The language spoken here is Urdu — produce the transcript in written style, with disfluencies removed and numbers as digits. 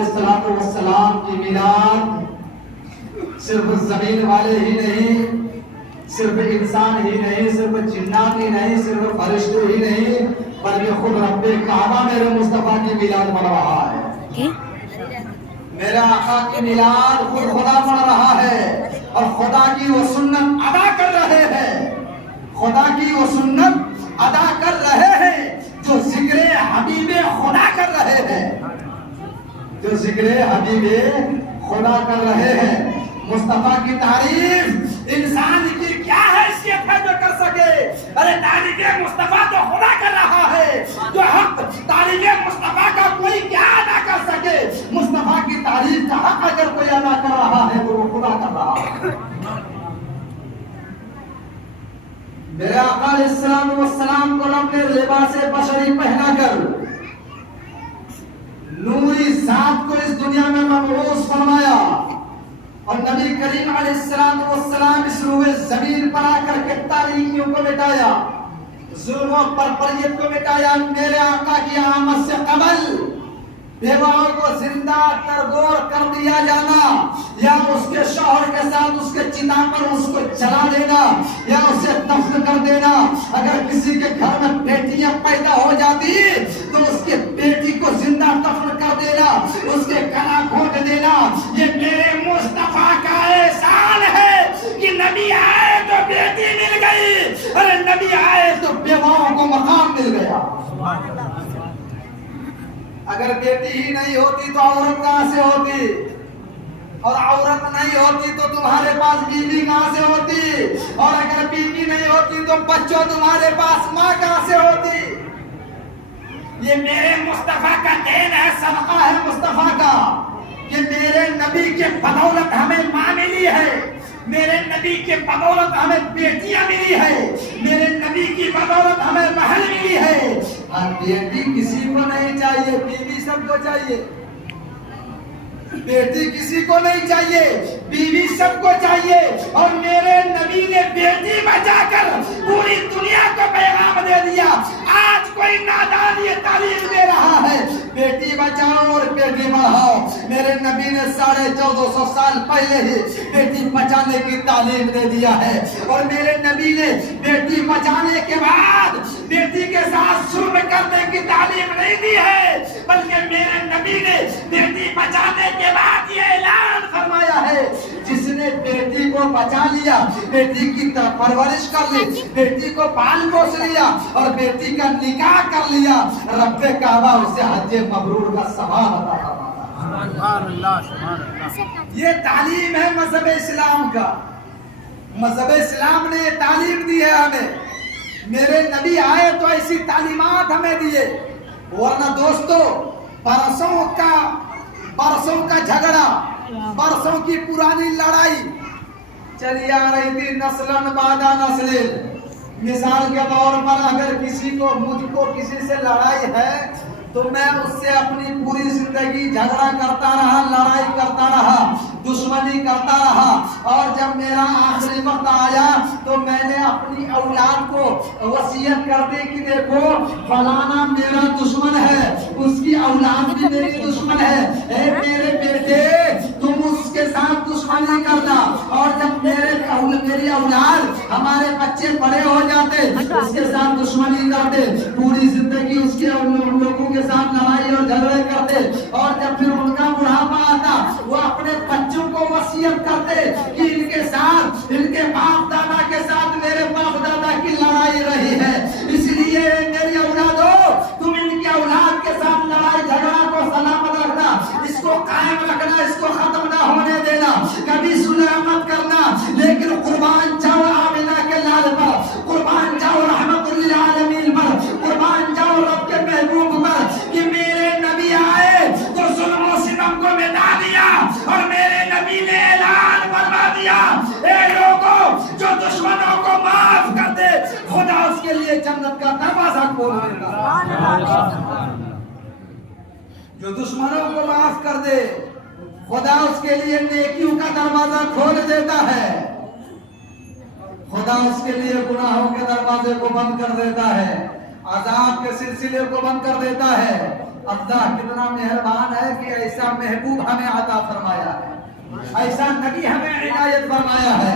علیہ السلام کی میلاد صرف زمین والے ہی نہیں، صرف انسان ہی نہیں، صرف جنات ہی نہیں، صرف فرشتے ہی نہیں، بلکہ خود رب کعبہ میرے مصطفیٰ کی میلاد بن رہا ہے۔ میرے آقا کی میلاد خود خدا بن رہا ہے اور خدا کی وہ سنت ادا کر رہے ہیں، خدا کی وہ سنت ادا کر رہے ہیں جو ذکر حبیب خدا کر رہے ہیں، جو ذکر حبیب خدا کر رہے ہیں۔ مصطفیٰ کی تعریف انسان کی کیا حیثیت ہے جو کر سکے؟ ارے تعریف مصطفیٰ تو خدا کر رہا ہے، جو حق تعریف مصطفیٰ کا کوئی کیا ادا کر سکے؟ مصطفیٰ کی تعریف کا حق اگر کوئی ادا کر رہا ہے تو وہ خدا کر رہا ہے۔ میرے آقا علیہ السلام کو رب نے لباس بشری پہنا کر نوری ذات کو اس دنیا میں مبعوث فرمایا، اور نبی کریم علیہ السلام اس روح زمین پر آ کر کے تاریکیوں کو مٹایا، ظلموں پر پریت کو مٹایا۔ میرے آقا کی آمد سے قبل بیواؤں کو زندہ تردور کر دیا جانا، یا اس کے شوہر کے ساتھ اس کے چتا پر اس کو جلا دینا یا اسے دفن کر دینا۔ اگر کسی کے گھر میں بیٹیاں پیدا ہو جاتی تو اس کے بیٹی کو زندہ دفن کر دینا، اس کے گلا گھونٹ دینا۔ یہ میرے مصطفیٰ کا احسان ہے کہ نبی آئے تو بیٹی مل گئی، ارے نبی آئے تو بیواؤں کو مقام مل گیا۔ اگر بیٹی ہی نہیں ہوتی تو عورت کہاں سے ہوتی؟ اور عورت نہیں ہوتی تو تمہارے پاس بیوی کہاں سے ہوتی؟ اور اگر بیوی نہیں ہوتی تو بچوں تمہارے پاس ماں کہاں سے ہوتی؟ یہ میرے مصطفیٰ کا دین ہے، صدقہ ہے مصطفیٰ کا، کہ میرے نبی کے بدولت ہمیں ماں ملی ہے، میرے نبی کے بدولت ہمیں بیٹیاں ملی ہے، میرے نبی کی بدولت ہمیں محل ملی ہے۔ اور بیٹی کسی کو نہیں چاہیے، بیوی سب کو چاہیے۔ بیٹی کسی کو نہیں چاہیے، بیوی سب کو چاہیے۔ اور میرے نبی نے بیٹی بچا کر پوری دنیا کو پیغام دے دیا۔ آج کوئی نادان یہ تعلیم دے رہا ہے بیٹی بچاؤ اور بیٹی بڑھاؤ، میرے نبی نے 1450 سال پہلے ہی بیٹی بچانے کی تعلیم دے دیا ہے۔ اور میرے نبی نے بیٹی بچانے کے بعد بیٹی کے ساتھ ظلم کرنے کی تعلیم نہیں دی ہے، بلکہ میرے نبی نے بیٹی بچانے کے بعد یہ اعلان فرمایا ہے، جس نے بیٹی کو بچا لیا، بیٹی کی پرورش کر لی، بیٹی کو پال پوس لیا اور بیٹی کا نکاح کر لیا، رب کعبہ اسے حج مبرور کا ثواب عطا فرماتا ہے۔ یہ تعلیم ہے مذہب اسلام کا، مذہب اسلام نے یہ تعلیم دی ہے ہمیں۔ میرے نبی آئے تو ایسی تعلیمات ہمیں دیے، ورنہ دوستو برسوں کا جھگڑا، برسوں کی پرانی لڑائی چلی آ رہی تھی نسلن بعد نسل۔ مثال کے طور پر اگر مجھ کو کسی سے لڑائی ہے تو میں اس سے اپنی پوری زندگی جھگڑا کرتا رہا، لڑائی کرتا رہا، دشمنی کرتا رہا، اور جب میرا آخری وقت آیا تو میں نے اپنی اولاد کو وصیت کر دی کہ دیکھو فلانا میرا دشمن ہے، اس کی اولاد بھی میری دشمن ہے، اے میرے بیٹے تم اس کے ساتھ دشمنی کرنا، اور جب میری اولاد ہمارے بچے بڑے ہو جاتے اس کے ساتھ دشمنی کرتے، پوری زندگی اس کے لوگوں کے ساتھ لڑائی اور جھگڑے کرتے، اور جب پھر ان کا بڑھاپا آتا وہ اپنے بچوں کو وصیت کرتے کہ ان کے ساتھ، ان کے باپ دادا کے ساتھ میرے باپ دادا کی لڑائی رہی ہے، اس لیے میری اولادو تم ان کی اولاد کے ساتھ لڑائی جھگڑا کو سلامت رکھنا، اس کو قائم رکھنا، اس کو ختم نہ ہونے دینا، کبھی صلح مت کرنا، لیکن قربان جاؤ آمنہ کے لال پر، قربان جاؤ رحمت للعالمین پر، قربان جاؤ رب کے محبوب پر، کہ میرے نبی آئے تو ظلم و ستم کو مٹا دیا، اور میرے نبی نے اعلان فرما دیا اے لوگوں جو دشمنوں کو معاف کر دے خدا اس کے لیے جنت کا دروازہ کھول دیتا، جو دشمنوں کو معاف کر دے خدا اس کے لیے نیکیوں کا دروازہ کھول دیتا ہے، خدا اس کے لیے گناہوں کے دروازے کو بند کر دیتا ہے، عذاب کے سلسلے کو بند کر دیتا ہے۔ اللہ کتنا مہربان ہے کہ ایسا محبوب ہمیں عطا فرمایا ہے، ایسا نبی ہمیں عنایت فرمایا ہے۔